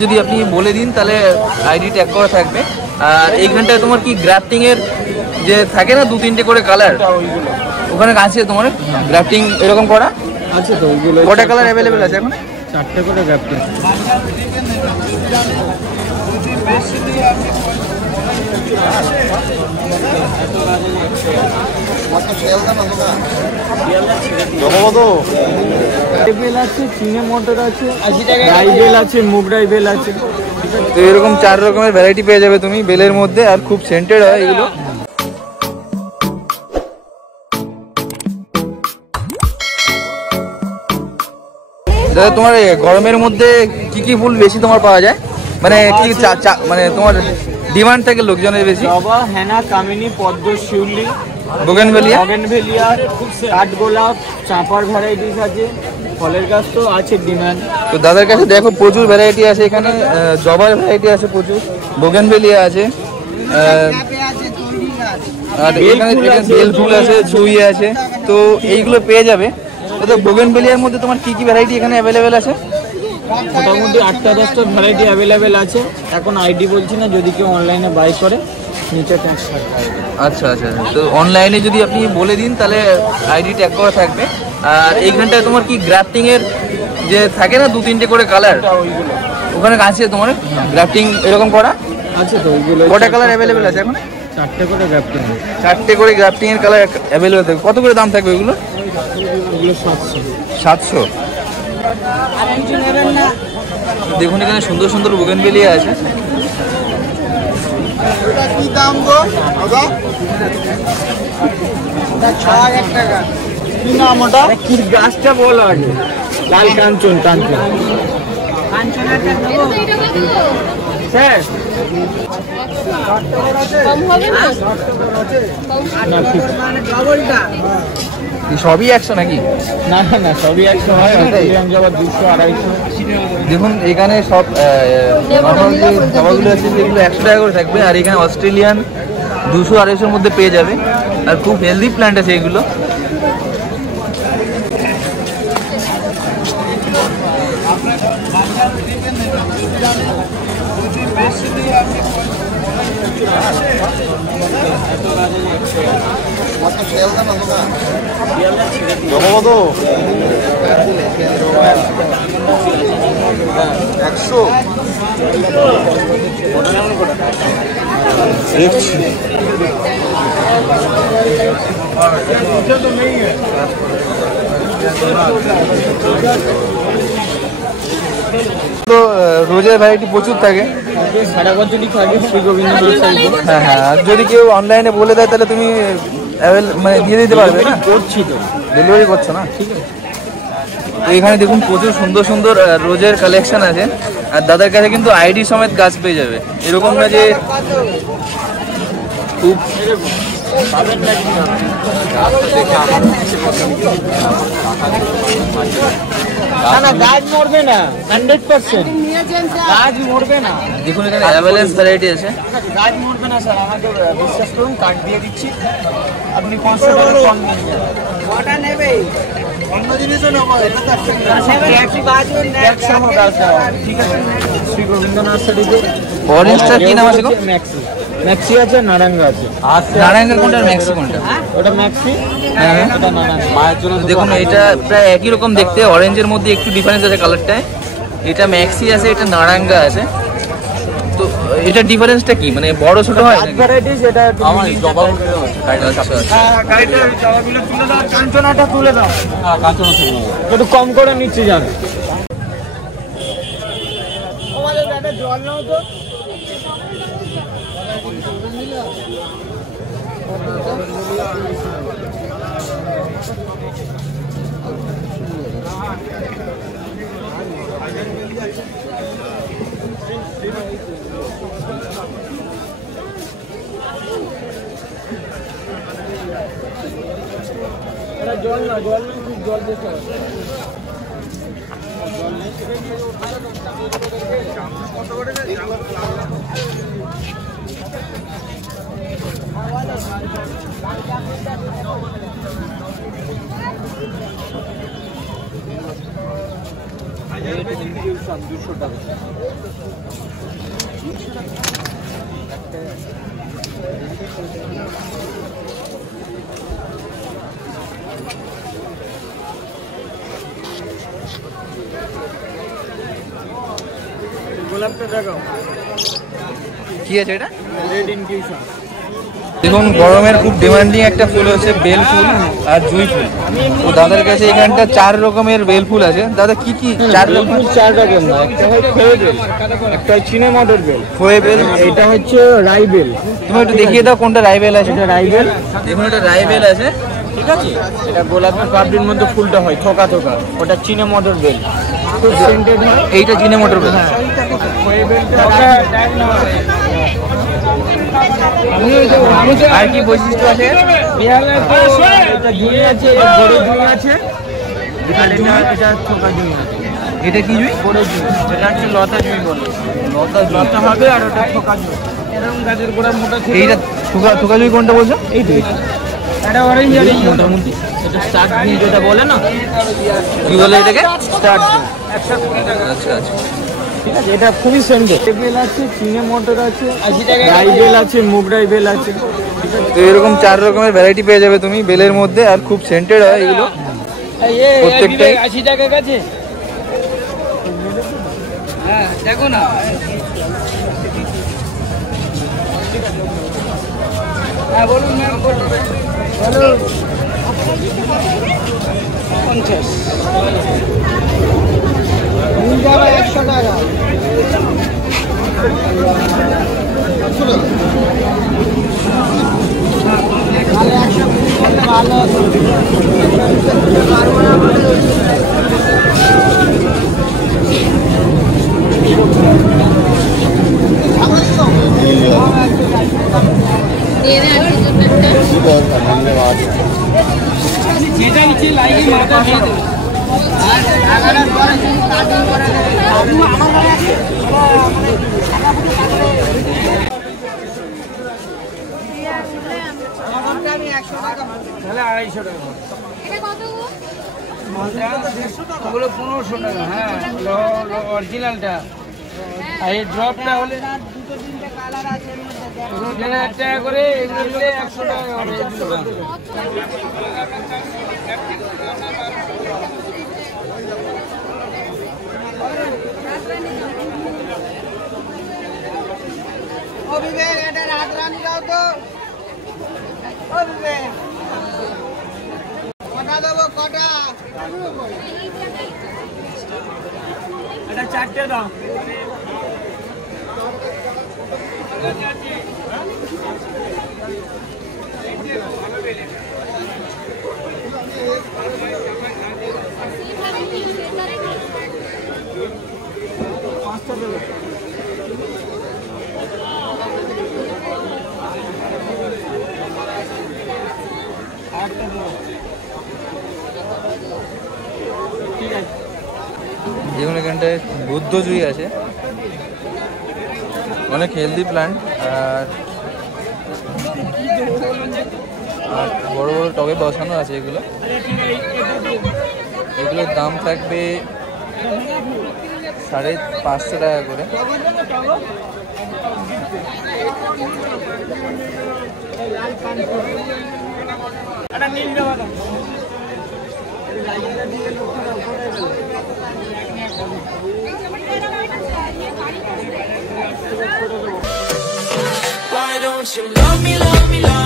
যদি আপনি বলে দিন তাহলে আইডি ট্যাগ করা থাকবে। আর এইখানটায় তোমার কি গ্রাফটিং এর যে থাকে না 2-3টে করে কালার, ওখানে আছে তোমার গ্রাফটিং এরকম করা আছে তো? ওইগুলো কটা কালার অ্যাভেলেবেল আছে এখন? 4টে করে গ্রাফটিং। আছে, চিনে মোটর আছে, রাইবেল আছে, মুগ রাইবেল আছে। তো এরকম 4 রকমের ভ্যারাইটি পেয়ে যাবে তুমি বেলের মধ্যে, আর খুব সেন্টেড হয় এগুলো। দাদা তোমার গরমের মধ্যে কি কি ফুল বেশি তোমার পাওয়া যায়, মানে কি মানে তোমার ডিমান্ড থাকে লোকজনের বেশি? জবা, হেনা, কামিনী, পদ্ম, শিউলি, বোগেনভেলিয়া, কাঠগোলাপ, চাঁপার ভ্যারাইটিস আছে, ফলের গাছ তো আছে ডিমান্ড। তো দাদার কাছে দেখো প্রচুর ভ্যারাইটি আছে এখানে, জবার ভ্যারাইটি আছে প্রচুর, বোগেনভেলিয়া আছে, আর এখানে বেল ফুল আছে, ছুঁই আছে, তো এইগুলো পেয়ে যাবে। তো বোগেনভেলিয়ার মধ্যে তোমার কি কি ভ্যারাইটি এখানে অ্যাভেলেবেল আছে? মোটামুটি 8টা-10টা ভ্যারাইটি অ্যাভেলেবেল আছে। এখন আইডি বলছি না, যদি কেউ অনলাইনে বাই করে নিচে ট্যাগ থাকবে। আচ্ছা আচ্ছা, তো অনলাইনে যদি আপনি বলে দিন তাহলে আইডি ট্যাগ করা থাকবে। আর এইখানটায় তোমার কি গ্রাফটিং এর যে থাকে না 2-3টে করে কালার, ওখানে আছে তোমার গ্রাফটিং এরকম করা আছে তো? ওইগুলো কটা কালার অ্যাভেলেবেল আছে এখন? 4টে করে গ্রাফটিং। 4টে করে গ্রাফটিং এর কালার অ্যাভেলেবেল থাকবে। কত করে দাম থাকবে ওইগুলো? ওগুলো 700। 700। দেখুন এখানে সুন্দর সুন্দর বোগেনভেলিয়া আছে। কি দাম গো দাদা? 6000 টাকা। কি নাম ওটা? কি গাছটা বলো আগে? লাল কাঞ্চন। স্যার কম হবে না? সবই 100 নাকি? না, সবই 100 হয়। জবা 200-250। দেখুন এখানে সব নর্মাল যে জবাগুলো আছে সেগুলো 100 টাকা করে থাকবে, আর এখানে অস্ট্রেলিয়ান 200-250-এর মধ্যে পেয়ে যাবে। আর খুব হেলদি প্ল্যান্ট আছে এগুলো। তো রোজের ভ্যারাইটি প্রচুর থাকে। সারা বছরই থাকে শ্রী গোবিন্দ। হ্যাঁ হ্যাঁ, আর যদি কেউ অনলাইনে বলে দেয় তাহলে তুমি মানে দিয়ে দিতে পারবে না? করছি তো, ডেলিভারি করছো না? ঠিক আছে। তো এখানে দেখুন প্রচুর সুন্দর সুন্দর রোজের কালেকশন আছে, আর দাদার কাছে কিন্তু আইডি সমেত গাছ পেয়ে যাবে। এরকম না যে খুব গাছ মরবে না, 100% গাছ মরবে না। দেখুন এখানে অ্যাভেলেন্স ভ্যারাইটি আছে। গাছ মরবে না স্যার, আমাকে বিশ্বাস করুন, কার্ড দিয়ে দিচ্ছি, আপনি 500 টাকা কম নেবে। অন্য জিনিসও নেবো, এটা তো ঠিক আছে। শ্রী গোবিন্দ নার্সারিতে অরেঞ্জটার কি নাম আছে গো? ম্যাক্সি আছে, নারাঙ্গা আছে। নারায়ণগঞ্জ কোনটা আর ম্যাক্সি কোনটা? ওটা ম্যাক্সি, হ্যাঁ এটা নারাঙ্গা। মায়ের জন্য দেখুন এটা প্রায় একই রকম দেখতে, অরেঞ্জের মধ্যে একটু ডিফারেন্স আছে কালারটায়। এটা ম্যাক্সি আছে, এটা নারাঙ্গা আছে। তো এটা ডিফারেন্সটা কি, মানে বড় ছোট হয় নাকি? ভ্যারাইটিস এটা আমার জবা গাড়িটার জবাগুলো তুলে দাও, কাঞ্চনাটা তুলে দাও। হ্যাঁ, কাঞ্চনা তুলে দাও, একটু কম করে নিচ্ছি জান। আমাদের দাদা জল নাও তো। জল না, জল দিতে হবে। $200 টাকা। গোলাপটা দেখাও কি আছে এটা? Red infusion. দেখুন গরমের খুব ডিমান্ডিং একটা ফুল হচ্ছে বেল ফুল আর জুঁই ফুল। তো দাদার কাছে এখানটা 4 রকমের বেল ফুল আছে। দাদা কি কি 4 রকম? 4 রকম না, একটা হয় খোয়ে বেল, একটা হয় চীনা মটর বেল, খোয়ে বেল, এটা হচ্ছে রাই বেল। তুমি একটু দেখিয়ে দাও কোনটা রাই বেল আছে। এটা রাই বেল, দেখুন এটা রাই বেল আছে, ঠিক আছে। এটা গোলাপের পাপড়ির মধ্যে ফুলটা হয় থোকা থোকা, ওটা চীনা মটর বেল, খুব সেন্টেড হয়। এইটা চিনে মটর বেল। খোয়ে বেলটা আর কি বৈশিষ্ট্য আছে? এটা জুঁই আছে, বড় জুঁই আছে, এটা থোকা জুঁই আছে। এটা কি জুঁই? বড় জুঁই, এটা হচ্ছে লতা জুঁই বলে। লতা হবে আর ওটা থোকা জুঁই। এরকম গাছের গোড়া মোটা ছিল। এইটা থোকা জুঁই কোনটা বলছো? এই তো এটা অরেঞ্জ আর মোটামুটি এটা স্টার্ট জুঁই যেটা বলে না, কি বলে এটাকে? স্টার্ট জুঁই। আচ্ছা আচ্ছা, ঠিক আছে, এটা খুবই সেন্টেড। বেল আছে, চীনা মটর আছে, রাই বেল আছে, মুগ রাই বেল আছে। তো এরকম 4 রকমের ভ্যারাইটি পেয়ে যাবে তুমি বেলের মধ্যে, আর খুব সেন্টেড হয় এগুলো প্রত্যেকটাই। 80 টাকা গেছে। হ্যাঁ দেখো না, হ্যাঁ বলুন ম্যাম, বলুন। 50 100 টাকা। ভালো যেটা নিচে লাইনে মাথা দিয়ে দেবো। তাহলে 250 টাকা। ওগুলো 1500 টাকা। হ্যাঁ অরিজিনালটা, আর এই ড্রপটা হলে 1000 টাকা করে, এগুলো নিলে 100 টাকা হবে। ও বিবেক, এটা রাত রানি দাও তো। ও বিবেক, কটা দেবো, কটা? এটা 4টে দাও। যেমন এখানটায় বুদ্ধ জুঁই আছে, অনেক হেলদি প্ল্যান্ট, আর বড় বড় টবে বসানো আছে এগুলো। এগুলোর দাম থাকবে 550 টাকা করে। Why don't you love me, love me, love me?